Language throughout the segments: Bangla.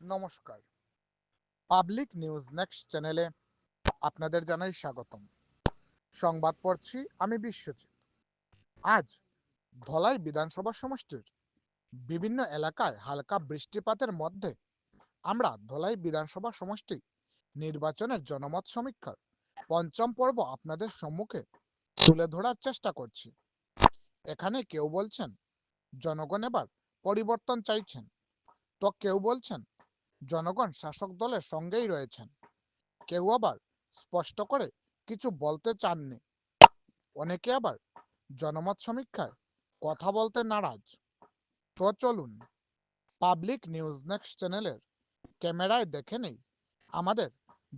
নমস্কার। পাবলিক নিউজ নেক্সট চ্যানেলে আপনাদের জানাই স্বাগতম। সংবাদ পড়ছি আমি বিশ্বজিৎ। আজ ধলাই বিধানসভা সমষ্টির বিভিন্ন এলাকায় হালকা বৃষ্টিপাতের মধ্যে আমরা ধলাই বিধানসভা সমষ্টি নির্বাচনের জনমত সমীক্ষার পঞ্চম পর্ব আপনাদের সম্মুখে তুলে ধরার চেষ্টা করছি। এখানে কেউ বলছেন জনগণ এবার পরিবর্তন চাইছেন, তো কেউ বলছেন জনগণ শাসক দলের সঙ্গেই রয়েছেন, কেউ আবার স্পষ্ট করে কিছু বলতে চাননি। অনেকে আবার জনমত সমীক্ষায় কথা বলতে নারাজ। তো চলুন পাবলিক নিউজ নেক্সট চ্যানেলের ক্যামেরায় দেখে নেই আমাদের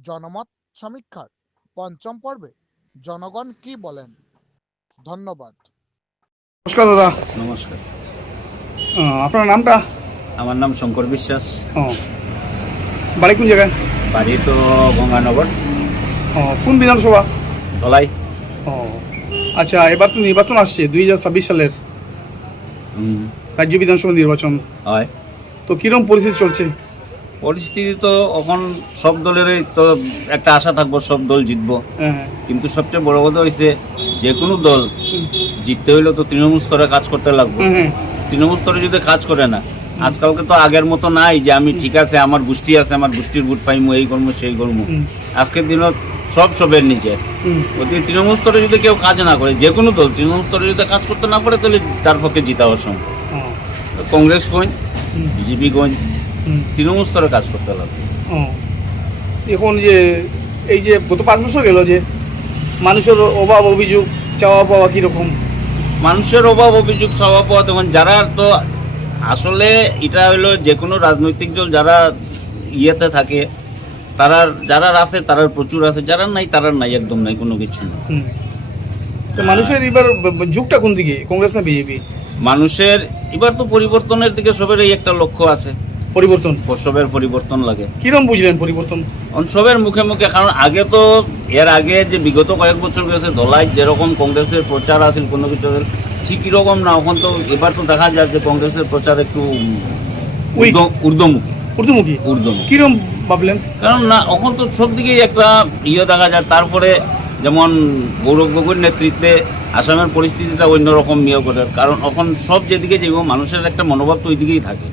জনমত সমীক্ষার পঞ্চম পর্বে জনগণ কি বলেন। ধন্যবাদ। নমস্কার দাদা। নমস্কার, আপনার নামটা? আমার নাম শঙ্কর বিশ্বাস। বাড়ি কোন জায়গায়? বাড়ি তো গঙ্গানগর, কোন বিধানসভা? ধলাই। আচ্ছা, এবার তো নির্বাচন আসছে 2026 সালের রাজ্য বিধানসভা নির্বাচন হয়। তো কিরকম পরিস্থিতি চলছে? পরিস্থিতি তো এখন সব দলেরই তো একটা আশা থাকবো সব দল জিতবো, হ্যাঁ, কিন্তু সবচেয়ে বড় কথা হয়েছে যে কোনো দল জিততে হইলে তো তৃণমূল স্তরে কাজ করতে লাগবে। হ্যাঁ, তৃণমূল স্তরে যদি কাজ করে না, আজকালকে তো আগের মতো নাই যে আমি ঠিক আছে আমার গোষ্ঠী আছে, আমার গোষ্ঠীর ভোট পাইমু, এই করবো সেই করবো। আজকের দিনত সব সবের নিচে। যদি তৃণমূল স্তরে যদি কেউ কাজ না করে, যে কোনো দল তৃণমূল স্তরে যদি কাজ করতে না পারে, তাহলে তার পক্ষে জিতা অসম্ভব। কংগ্রেস কোন, বিজেপি কোন, তৃণমূল স্তরে কাজ করতে লাগবে। এখন যে এই যে গত 5 বছর গেল যে মানুষের অভাব অভিযোগ চাওয়া পাওয়া কিরকম? মানুষের অভাব অভিযোগ চাওয়া পাওয়া, তখন যারা তো আসলে এটা হলো যে কোনো রাজনৈতিক দল যারা ইয়েতে থাকে, তারা যারা আছে তারা প্রচুর আছে, যারা নাই তারা নাই, একদম নাই, কোনো কিছু নেই। তো মানুষের এবার যুগটা কোন দিকে, কংগ্রেস না বিজেপি? মানুষের এবার তো পরিবর্তনের দিকে সবেরই একটা লক্ষ্য আছে, পরিবর্তন। সবের পরিবর্তন লাগে। কিরকম বুঝলেন পরিবর্তন? সবের মুখে মুখে, কারণ আগে তো এর আগে যে বিগত কয়েক বছর গেছে ধলাই যেরকম কংগ্রেসের প্রচার আছে কোনো কিছু ঠিক এরকম না। এখন তো এবার তো দেখা যায় যে কংগ্রেসের প্রচার একটু ঊর্ধ্বমুখী। ঊর্ধ্বমুখী কিরকম ভাবলেন? কারণ না, এখন তো সব দিকেই একটা দেখা যায়। তারপরে যেমন গৌরব গগৈর নেতৃত্বে আসামের পরিস্থিতিটা অন্যরকম করে, কারণ এখন সব যেদিকে যাইব মানুষের একটা মনোভাব তো ওই দিকেই থাকে।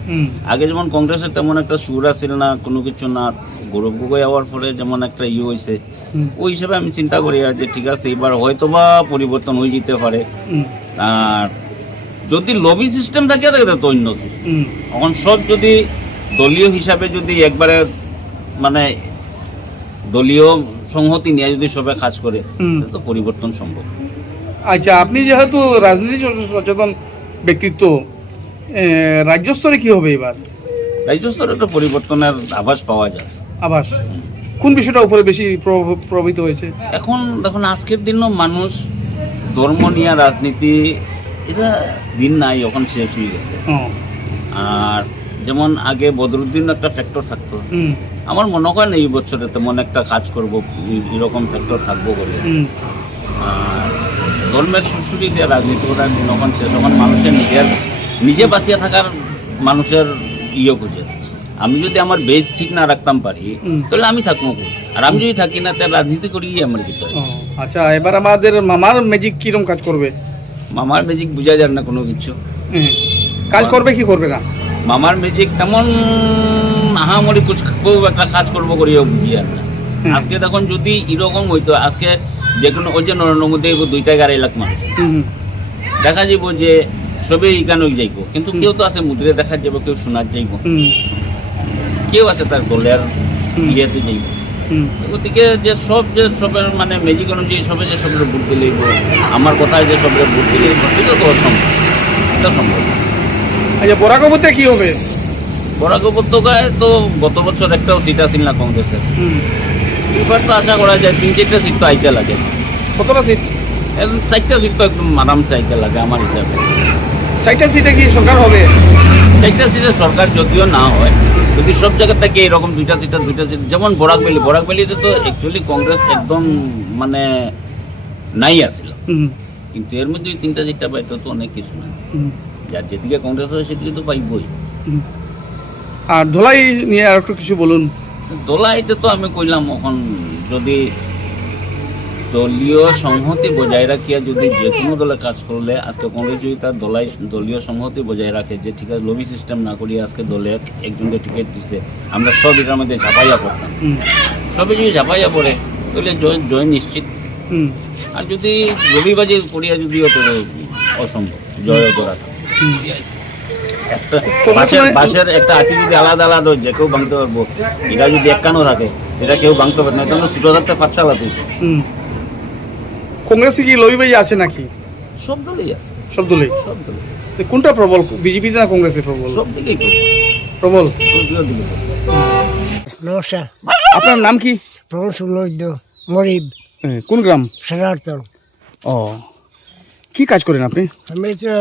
আগে যেমন কংগ্রেসের তেমন একটা সুর আসছিল না, কোনো কিছু না। গৌরব গগৈ হওয়ার পরে যেমন একটা হয়েছে, ওই হিসাবে আমি চিন্তা করি আর যে ঠিক আছে এবার হয়তো বা পরিবর্তন হয়ে যেতে পারে। আর যদি লবি সিস্টেম থাকে তো অন্য সিস্টেম। এখন সব যদি দলীয় হিসাবে যদি একবারে মানে দলীয় সংহতি নিয়ে যদি সবাই কাজ করে, তাহলে তো পরিবর্তন সম্ভব। আচ্ছা, আপনি যেহেতু রাজনীতি সচেতন ব্যক্তিত্ব, রাজ্য স্তরে কি হবে এবার? রাজ্য স্তরে একটা পরিবর্তনের আভাস পাওয়া যায়। আভাস কোন বিষয়টা উপরে বেশি প্রভাবিত হয়েছে? এখন দেখুন, আজকের দিনও মানুষ ধর্ম নিয়ে রাজনীতি এটা দিন নাই, এখন শেষ হয়ে গেছে। আর যেমন আগে বদরুদ্দিন একটা ফ্যাক্টর থাকতো, আমার মনে হয় না এই বছরে তেমন একটা কাজ করব এরকম ফ্যাক্টর থাকবো বলে। আর ধর্মের সুরসুরি দিয়ে রাজনীতি করার যখন শেষ, তখন মানুষের নিজে বাঁচিয়ে থাকার মানুষের খুঁজে। আমি যদি আমার বেস ঠিক না রাখতাম পারি, তাহলে আমি থাকবো, আর আমি যদি থাকি না তাহলে রাজনীতি করি আমার ভিতরে। আচ্ছা, এবার আমাদের মামার ম্যাজিক কিরকম কাজ করবে? মামার ম্যাজিক বোঝা যায় না কোনো কিছু। কাজ করবে কি করবে না? মামার ম্যাজিক তেমন আহামরি খুব একটা কাজ করবো করিও বুঝি আর না। আজকে দেখুন যদি এরকম হইতো, আজকে যে কোনো ওই যে নরেন্দ্র মোদী 2-2.5 লাখ মানুষ দেখা যাব যে সবে এখানে যাইব, কিন্তু কেউ তো আছে মুদ্রে দেখা যাবো, কেউ শোনার যাইব, কেউ আছে তার দলের ইয়েতে যাইব। গতিকে যে সবের মানে ম্যাজিক অনুযায়ী সবে যে সবের ভোট দিলেই, আমার কথায় যে সবের ভোট দিলেই, এটা তো অসম্ভব, এটা সম্ভব। আচ্ছা, বরাক উপত্যকা কি হবে? বরাক উপত্যকায় তো গত বছর একটাও সিট আসিল না কংগ্রেসের। এবার তো আশা করা যায় 3-4টা সিট তো আইতে লাগে। কতটা সিট? 4টা সিট তো একদম আরামসে আইতে লাগে আমার হিসাবে। 4টা সিটে কি সরকার হবে? 4টা সিটে সরকার যদিও না হয়, যদি সব জায়গা থেকে এরকম 2টা সিট, যেমন বরাকভ্যালিতে তো অ্যাকচুয়ালি কংগ্রেস একদম মানে নাই আসছিল, কিন্তু এর মধ্যে 3টা সিটটা পাইতো তো অনেক কিছু না। যার যেদিকে কংগ্রেস আছে সেদিকে তো পাইবই। আর ধলাই নিয়ে আর একটু কিছু বলুন। দোলাইতে তো আমি কইলাম এখন যদি দলীয় সংহতি বজায় রাখিয়া যদি যে কোনো দলে কাজ করলে আজকে কংগ্রেস যদি তার দলীয় সংহতি বজায় রাখে যে ঠিক আছে লবি সিস্টেম না করিয়া আজকে দলের একজনকে টিকিট দিচ্ছে আমরা সব এটার মধ্যে ঝাঁপাইয়া পড়তাম, সবে যদি ঝাঁপাইয়া পড়ে তাহলে জয় নিশ্চিত। আর যদি রবিবাজি করিয়া যদি অসম্ভব জয় করা একটা বাসের একটা আটি যদি আলাদা আলাদা যে কেউ ভাঙতে পারবো, এটা যদি একখানো থাকে এটা কেউ ভাঙতে পারে না, কারণ ছোটো থাকতে ফাটসালা তুলছে। কংগ্রেসে কি লবিবাজি আছে নাকি? সব দলেই আছে, সব দলেই। সব দলেই আছে। তো কোনটা প্রবল, বিজেপি না কংগ্রেসে প্রবল? সব দিকেই প্রবল। নমস্কার, আপনার নাম কি? প্রবল সুলভ মরিব, কোন গ্রাম? সাধারণ। ও, কি কাজ করেন আপনি? আমি তো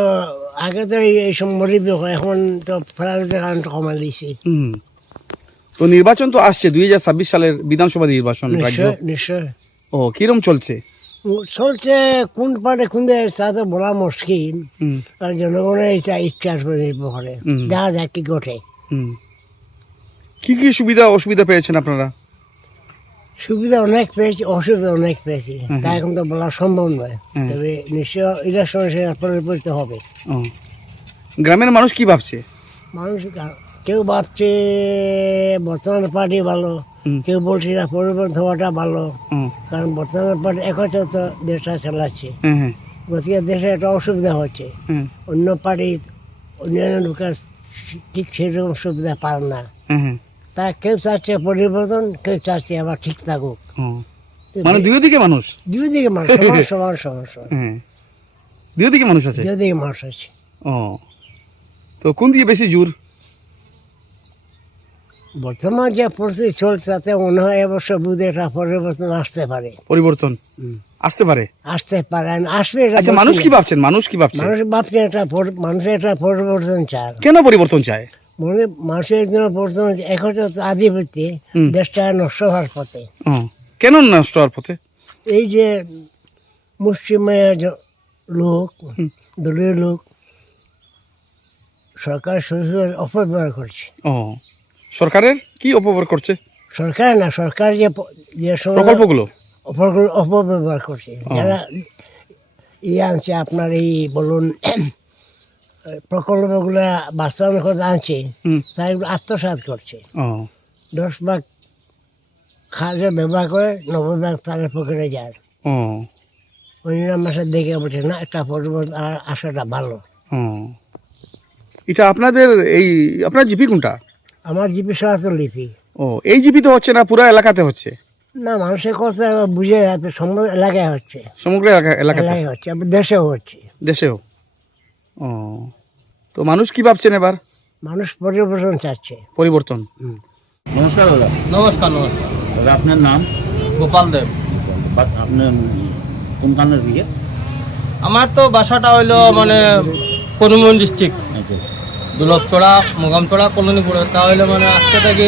আগে তো এইসব মরিব এখন তো ফেরার কারণটা কমা দিয়েছি। তো নির্বাচন তো আসছে 2026 সালের বিধানসভা নির্বাচন রাজ্য। নিশ্চয়। ও, কিরম চলছে? চলছে, কোন পার্টে কোন দেশ তা তো বলা মুশকিল। আর জনগণের ইচ্ছার উপর নির্ভর করে, দেখা যাক কি ঘটে। কি কি সুবিধা অসুবিধা পেয়েছেন আপনারা? সুবিধা অনেক পেয়েছি, অসুবিধা অনেক পেয়েছি, তা এখন তো বলা সম্ভব নয়। তবে নিশ্চয় ইলেকশন পরিবর্তিত হবে। গ্রামের মানুষ কি ভাবছে? মানুষ কেউ ভাবছে বর্তমান পার্টি ভালো, কেউ বলছে না পরিবর্তন হওয়াটা ভালো, কারণ বর্তমান পার্টি একত্রিত দেশটা চালাচ্ছে। গতিকে দেশে একটা অসুবিধা হচ্ছে, অন্য পার্টি অন্যান্য লোকের ঠিক সেরকম সুবিধা পার না। তা কেউ চাচ্ছে পরিবর্তন, কেউ চাচ্ছে আবার ঠিক থাকুক। মানে দুই দিকে মানুষ, দুই দিকে মানুষ সমান সমস্যা, দুই দিকে মানুষ আছে, দুই দিকে মানুষ আছে। ও, তো কোন দিকে বেশি জোর? বর্তমান যে পরিস্থিতি চলছে তাতে মনে হয় এবছর বুধে একটা পরিবর্তন আসতে পারে। পরিবর্তন আসতে পারে, আসতে পারে, আসবে। আচ্ছা, মানুষ কি ভাবছেন? মানুষ কি ভাবছে? মানুষ ভাবছে মানুষের একটা পরিবর্তন চায়। কেন পরিবর্তন চায়? মানে মানুষের জন্য পরিবর্তন এখন আধিপত্যে দেশটা নষ্ট হওয়ার পথে। কেন নষ্ট হওয়ার পথে? এই যে মুসলিমের লোক, দলীয় লোক সরকার সরকার অপব্যবহার করছে। সরকারের কি অপব্যবহার করছে? সরকার না, সরকার যে প্রকল্পগুলো অপব্যবহার করছে। যারা আনছে আপনার এই বলুন প্রকল্পগুলা বাস্তবায়ন করে আনছে, তারা এগুলো আত্মসাৎ করছে। 10 ভাগ খাজে ব্যবহার করে 90 ভাগ তাদের পকেটে যায়। অন্য মাসে দেখে বলছে না, একটা পরিবর্তন আসাটা ভালো। এটা আপনাদের এই আপনার জিপি কোনটা? আমার জিপি সনাতন লিপি। ও, এই জিপি তো হচ্ছে না, পুরো এলাকাতে হচ্ছে না, মানুষের কথা বুঝে যাতে সমগ্র এলাকায় হচ্ছে, সমগ্র এলাকায় হচ্ছে, দেশেও হচ্ছে। দেশেও। ও, তো মানুষ কি ভাবছেন এবার? মানুষ পরিবর্তন চাচ্ছে। পরিবর্তন। নমস্কার দাদা। নমস্কার। নমস্কার দাদা, আপনার নাম? গোপাল দেব। আপনার কোনখানের বিয়ে? আমার তো বাসাটা হইলো মানে করিমগঞ্জ ডিস্ট্রিক্ট, দুলভচড়া মোগামচড়া কলোনি পড়ে। তা হইলো মানে আজকে থেকে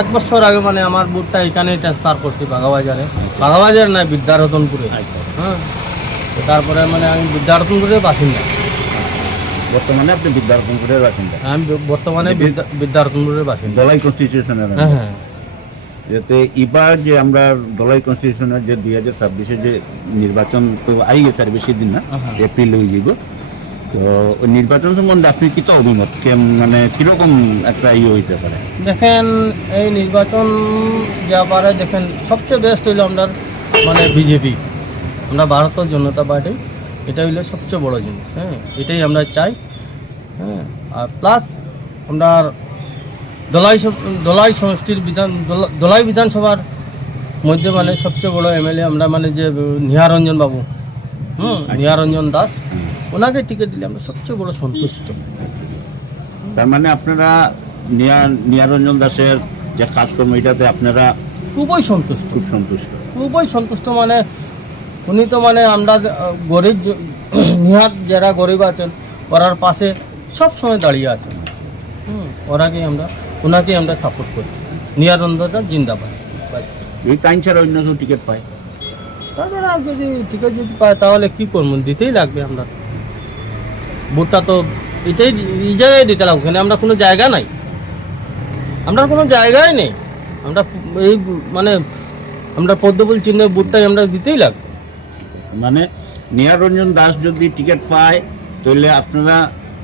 1 বছর আগে মানে আমার বুটটা এখানেই ট্রান্সফার করছি বাঘাবাজারে। বাঘাবাজার নয়, বিদ্যারতনপুরে। হ্যাঁ, তারপরে মানে আমি বিদ্যারতনপুরের বাসিন্দা। বর্তমানে আপনি বিদ্যারতনপুরের বাসিন্দা? আমি বর্তমানে বিদ্যারতনপুরের বাসিন্দা। দলাই কনস্টিটিউশনের? হ্যাঁ হ্যাঁ। যাতে এবার যে আমরা দলাই কনস্টিটিউশনের যে 2026-এর যে নির্বাচন তো আই গেছে, আর বেশি দিন না, এপ্রিল হয়ে যাব। তো ওই নির্বাচন সম্বন্ধে আপনি কি তো অভিমত, মানে কিরকম একটা হইতে পারে? দেখেন, এই নির্বাচন ব্যাপারে দেখেন সবচেয়ে বেস্ট হইলো আমরা মানে বিজেপি, আমরা ভারতীয় জনতা পার্টি, এটা হইলো সবচেয়ে বড় জিনিস। হ্যাঁ, এটাই আমরা চাই। হ্যাঁ, আর প্লাস আমরা দলাই সমষ্টির দলাই বিধানসভার মধ্যে মানে সবচেয়ে বড় এমএলএ আমরা মানে যে নিহারঞ্জন বাবু, নিহারঞ্জন দাস, ওনাকে টিকিট দিলে আমরা সবচেয়ে বড় সন্তুষ্ট। তার মানে আপনারা নিহারঞ্জন দাসের যে কাজকর্ম এটাতে আপনারা খুবই সন্তুষ্ট, খুব সন্তুষ্ট? খুবই সন্তুষ্ট। মানে উনি তো মানে আমরা গরিব নিহাত যারা গরিব আছেন ওরার পাশে সব সময় দাঁড়িয়ে আছেন। ওনাকেই আমরা সাপোর্ট করি। নিহারঞ্জন দাস জিন্দাবাদ। এই টাইম ছাড়া অন্য কেউ টিকিট পায়? তাছাড়া যদি টিকিট যদি পায় তাহলে কী করবো, দিতেই লাগবে। আমরা ভোটটা তো এটাই এই জায়গায় দিতে লাগবে, ওখানে আমরা কোনো জায়গা নাই, আমরা কোনো জায়গায় নেই, আমরা এই মানে আমরা পদ্মফুল চিহ্ন বুটটাই আমরা দিতেই লাগবে। মানে নিহারঞ্জন দাস যদি টিকিট পায় তাহলে আপনারা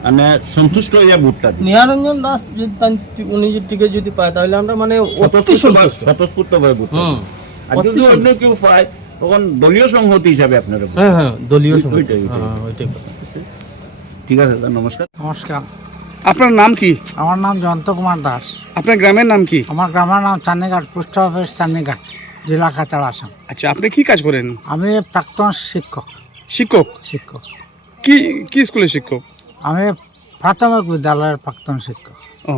মানে সন্তুষ্ট হয়ে ভোটটা দিন। নিহারঞ্জন দাস যদি উনি যদি টিকিট যদি পায় তাহলে আমরা মানে অতি সন্তুষ্ট। স্বতঃস্ফূর্তভাবে ভোট হুম, আর যদি অন্য কেউ পায় তখন দলীয় সংহতি হিসাবে আপনারা ভোট। হ্যাঁ হ্যাঁ, দলীয় সংগঠন। ওইটাই, ওইটাই। হ্যাঁ, ওইটাই কথা। ঠিক আছে স্যার, নমস্কার। নমস্কার, আপনার নাম কি? আমার নাম জয়ন্ত কুমার দাস। আপনার গ্রামের নাম কি? আমার গ্রামের নাম চান্নিঘাট, পোস্ট অফিস চান্নিঘাট, জেলা কাছাড়, আসাম। আচ্ছা, আপনি কি কাজ করেন? আমি প্রাক্তন শিক্ষক। শিক্ষক? শিক্ষক কি কি স্কুলের শিক্ষক? আমি প্রাথমিক বিদ্যালয়ের প্রাক্তন শিক্ষক। ও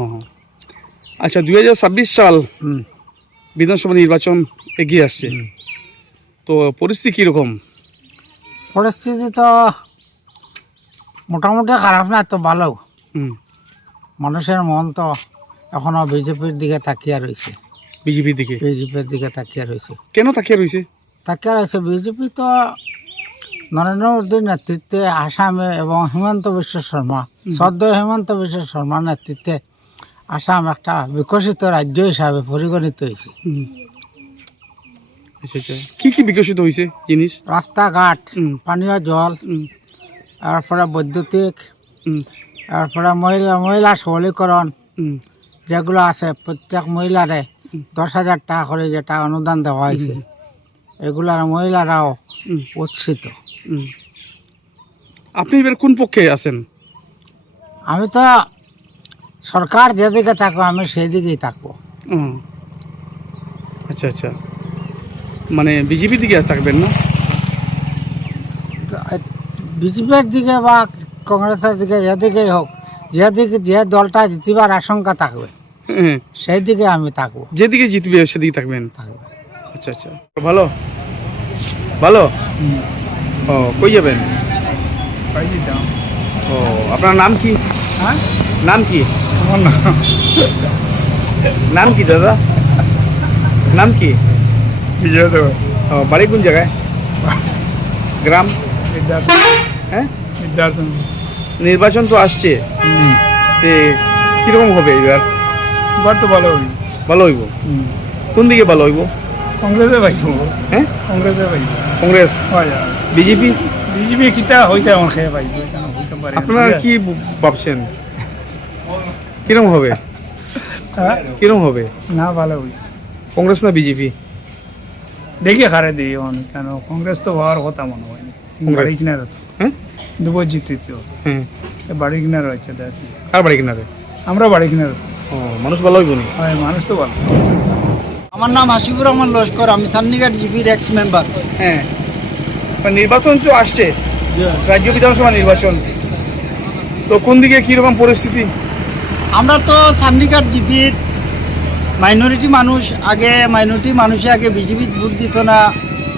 আচ্ছা, 2026 সাল হুম। বিধানসভা নির্বাচন এগিয়ে আসছে, তো পরিস্থিতি কীরকম? পরিস্থিতি তো মোটামুটি খারাপ না, তো ভালো। হুম, মানুষের মন তো এখনো বিজেপির দিকে তাকিয়ে রয়েছে, বিজেপির দিকে। বিজেপির দিকে তাকিয়ে রয়েছে। কেন তাকিয়ে রয়েছে? তাকিয়ে রয়েছে বিজেপি তো নরেন্দ্র মোদীর নেতৃত্বে আসামে এবং হিমন্ত বিশ্ব শর্মা, সদ্য হিমন্ত বিশ্ব শর্মার নেতৃত্বে আসাম একটা বিকশিত রাজ্য হিসাবে পরিগণিত হয়েছে। হুম। আচ্ছা আচ্ছা, কি কি বিকশিত হয়েছে জিনিস? রাস্তাঘাট, হুম। পানীয় জল, হুম, তারপরে বৈদ্যুতিক, হুম, তারপরে মহিলা সবলীকরণ হুম, যেগুলো আছে, প্রত্যেক মহিলারে 10,000 টাকা করে যেটা অনুদান দেওয়া হয়েছে, এগুলার মহিলারাও হুম, উৎসিত। হুম। আপনি এবার কোন পক্ষে আছেন? আমি তো সরকার যেদিকে থাকবো আমি সেই দিকেই থাকবো। ও, আচ্ছা আচ্ছা, মানে বিজেপির দিকে থাকবেন না? বিজেপির দিকে বা কংগ্রেসের দিকে, যেদিকেই হোক, যে দলটা জিতিবার আশঙ্কা থাকবে হ্যাঁ, সেই দিকে আমি থাকবো। যেদিকে জিতবে সেদিকে থাকবেন। থাকবো। আচ্ছা আচ্ছা, ভালো ভালো। ও, কই যাবেন? ও, আপনার নাম কি? হ্যাঁ, নাম কি? আমার নাম নাম কি দাদা? নাম কি? বিজয় দেব। ও, বাড়ি কোন জায়গায়? গ্রাম? হ্যাঁ, নির্বাচন তো আসছে, তে কিরকম হবে এবার? এবার তো ভালো হইব, ভালো হইব? কোন দিকে ভালো হইব? কংগ্রেসে পাইব, হ্যাঁ, কংগ্রেসে পাইব। কংগ্রেস? বিজেপি? বিজেপি কিতা হইতে আমার খেয়ে পাইব, হইতে পারে। আপনারা কি ভাবছেন কিরকম হবে? কিরকম হবে? না ভালো হইব, কংগ্রেস না বিজেপি? দেখি খারে দিই কেন, কংগ্রেস তো হওয়ার কথা মনে হয় না। কংগ্রেস? বাড়ি কিনারে তো হ্যাঁ, দুবার জিতিত, হ্যাঁ। বাড়ি কিনারে হচ্ছে দেখ, কার বাড়ি কিনারে? আমরা বাড়ি কিনারে তো। ও, মানুষ ভালো হইব নি? হয়, মানুষ তো ভালো। আমার নাম হাসিবুর রহমান লস্কর, আমি সান্নিঘাট জিপির এক্স মেম্বার। হ্যাঁ, নির্বাচন তো আসছে, রাজ্য বিধানসভা নির্বাচন, তো কোন দিকে কীরকম পরিস্থিতি? আমরা তো সান্নিঘাট জিপির মাইনরিটি মানুষ, মানুষে আগে বিজেপির ভোট দিত না।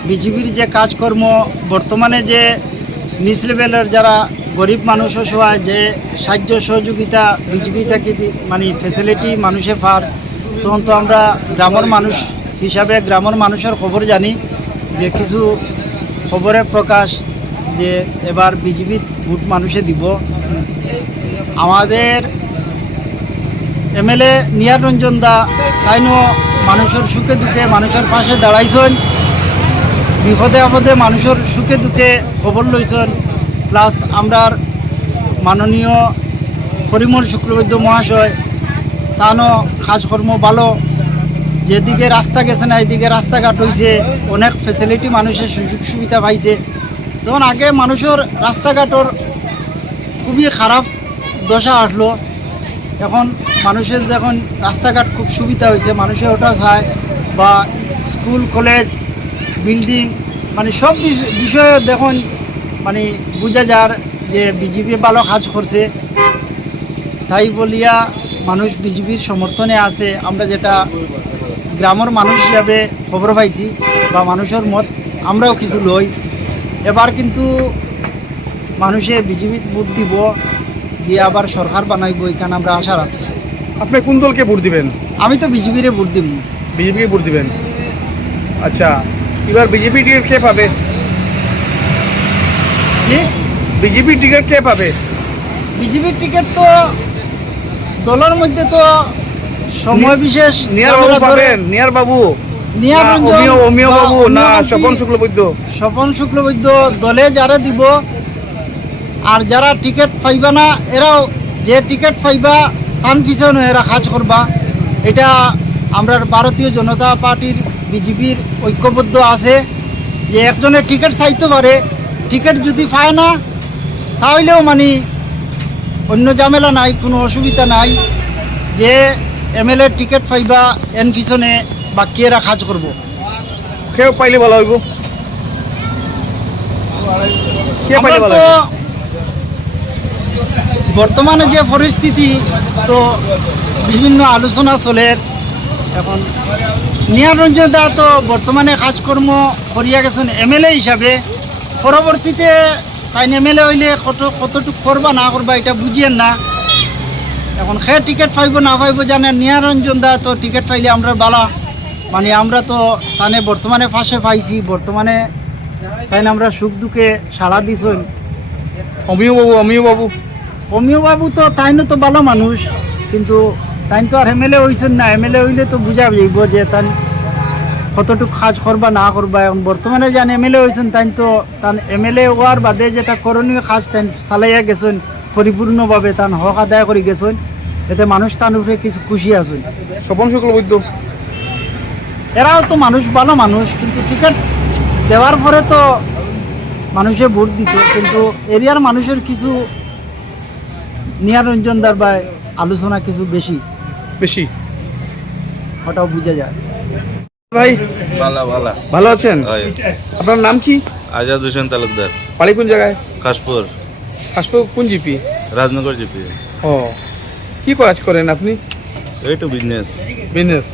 বিজেপির যে কাজকর্ম, বর্তমানে যে নিচ লেভেলের যারা গরিব মানুষ অসহায়, যে সাহায্য সহযোগিতা বিজেপি থেকে মানে ফেসিলিটি মানুষে পার, তখন তো আমরা গ্রামের মানুষ হিসাবে গ্রামের মানুষের খবর জানি, যে কিছু খবরের প্রকাশ যে এবার বিজেপির ভোট মানুষে দিব। আমাদের এমএলএ নিহারঞ্জন দা তাইনো মানুষের সুখে দুঃখে মানুষের পাশে দাঁড়াইছেন, বিপদে আপদে মানুষের সুখে দুঃখে খবর লইছেন। প্লাস আমরার মাননীয় পরিমল শুক্লবৈদ্য মহাশয় তানো কাজকর্ম ভালো, যেদিকে রাস্তা গেছে না এদিকে রাস্তাঘাট হয়েছে, অনেক ফেসিলিটি মানুষের সুযোগ সুবিধা পাইছে। তখন আগে মানুষের রাস্তাঘাটর খুবই খারাপ দশা আসলো, এখন মানুষের যখন রাস্তাঘাট খুব সুবিধা হয়েছে, মানুষে ওটা চায়, বা স্কুল কলেজ বিল্ডিং মানে সব বিষয়ে দেখুন মানে বোঝা যার যে বিজেপি ভালো কাজ করছে, তাই বলিয়া মানুষ বিজেপির সমর্থনে আছে। আমরা যেটা গ্রামের মানুষ হিসাবে খবর পাইছি বা মানুষের মত আমরাও কিছু লই, এবার কিন্তু মানুষে বিজেপি ভোট দিব, দিয়ে আবার সরকার বানাইব, এখানে আমরা আশা রাখছি। আপনি কোন দলকে ভোট দিবেন? আমি তো বিজেপিরে ভোট দিব। বিজেপিকে ভোট দিবেন? আচ্ছা, এবার বিজেপি টিকিট কে পাবে? কি বিজেপি টিকিট কে পাবে? বিজেপির টিকিট তো দলের মধ্যে তো সময় বিশেষ নিয়ার বাবু পাবেন, নিয়ার বাবু নিয়ার না রঞ্জন অমিয় অমিয় বা বাবু না অমিয় স্বপন কান্তি, শুক্লবৈদ্য? স্বপন শুক্লবৈদ্য দলে যারা দিব আর যারা টিকিট পাইবা না এরাও যে টিকিট পাইবা তান পিছনে এরা কাজ করবা। এটা আমরা ভারতীয় জনতা পার্টির বিজেপির ঐক্যবদ্ধ আছে যে একজনের টিকিট চাইতে পারে, টিকিট যদি পায় না তাহলেও মানে অন্য ঝামেলা নাই, কোনো অসুবিধা নাই, যে এমএলএ টিকিট পাইবা এন পিছনে বাকি এরা কাজ করব। কেউ পাইলে ভালো হইব, কে আমরা পাইলে ভালো তো হইব? বর্তমানে যে পরিস্থিতি তো বিভিন্ন আলোচনা চলে। এখন নিরঞ্জন দা তো বর্তমানে কাজকর্ম করিয়া গেছেন এমএলএ হিসাবে, পরবর্তীতে তাই এমএলএ হইলে কতটুকু করবা না করবা এটা বুঝিয়েন না। এখন সে টিকিট পাইব না পাইব জানেন, নিরঞ্জন দা তো টিকিট পাইলে আমরা বালা, মানে আমরা তো তানে বর্তমানে পাশে পাইছি, বর্তমানে তাই আমরা সুখ দুঃখে সাড়া দিছেন। অমিয় বাবু, অমিয় বাবু অমিয় বাবু তো তাইনও তো ভালো মানুষ, কিন্তু তাই তো আর এমএলএ হয়েছেন না, এমএলএ হইলে তো বুঝা যাইব যে তান কতটুকু কাজ করবা না করবা। এখন বর্তমানে যান এমএলএ হয়েছেন তাই তো তান এমএলএ হওয়ার বাদে যেটা করণীয় কাজ তাই চালাইয়া গেছেন পরিপূর্ণভাবে, তান হক আদায় করে গেছেন, এতে মানুষ তার উপরে কিছু খুশি আছেন। স্বপন শুক্লবৈদ্য এরাও তো মানুষ, ভালো মানুষ, কিন্তু টিকিট দেওয়ার পরে তো মানুষে ভোট দিত, কিন্তু এরিয়ার মানুষের কিছু নিরঞ্জন দার বা আলোচনা কিছু বেশি বেশি। ওটাও বোঝা যায়। ভাই ভালো ভালো ভালো আছেন? হয় আপনার নাম কি? আজাদ হোসেন তালুকদার, বাড়ি কোন জায়গায়? কাশপুর, হাসপাতাল কোন জিপি? রাজনগর জিপি। ও, কি কাজ করেন আপনি? এই তো বিজনেস। বিজনেস।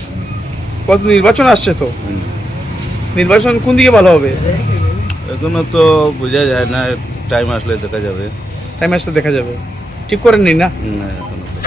কত নির্বাচন আসছে তো, নির্বাচন কোন দিকে ভালো হবে? এখনো তো বোঝা যায় না, টাইম আসলে দেখা যাবে। টাইম আসলে দেখা যাবে, ঠিক করেননি না? না, এখনো তো।